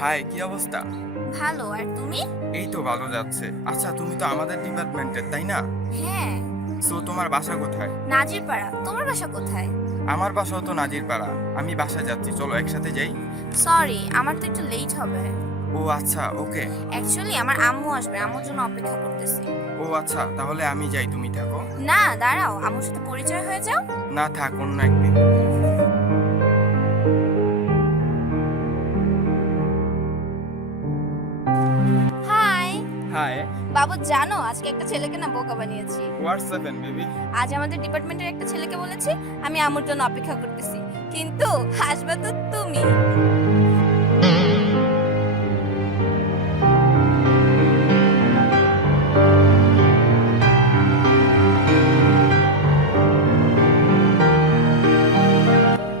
High, কি অবস্থা? ভালো। আর তুমি? এই তো ভালো যাচ্ছে। আচ্ছা, তুমি তো আমাদের ডিপার্টমেন্টের, তাই না? হ্যাঁ। সো তোমার বাসা কোথায়? নাজিরপাড়া। তোমার বাসা কোথায়? আমার বাসাও তো নাজিরপাড়া। আমি বাসা যাচ্ছি, চলো একসাথে যাই। সরি, আমার তো একটু লেট হবে। ও আচ্ছা, ওকে। অ্যাকচুয়ালি আমার আম্মু আসবে, আম্মুর জন্য অপেক্ষা করতেছি। ও আচ্ছা, তাহলে আমি যাই, তুমি থাকো। না, দাঁড়াও, আম্মুর সাথে পরিচয় হয়ে যাও। না থাক, অন্য একদিন। হাই। হাই। বাবু, জানো আজকে একটা ছেলেকে না বোকা বানিয়েছি। WhatsApp baby. আজ আমাদের ডিপার্টমেন্টের একটা ছেলেকে বলেছি আমি আম্মুর জন্য অপেক্ষা করতেছি, কিন্তু আসবে তো তুমি।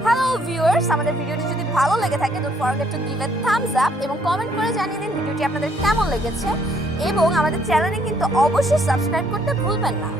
হ্যালো ভিউয়ার্স, আমাদের ভিডিওটি যদি ভালো লেগে থাকে don't forget to give a Thums up এবং কমেন্ট করে জানিয়ে দিন ভিডিওটি আপনাদের কেমন লেগেছে, এবং আমাদের চ্যানেলে কিন্তু অবশ্যই সাবস্ক্রাইব করতে ভুলবেন না।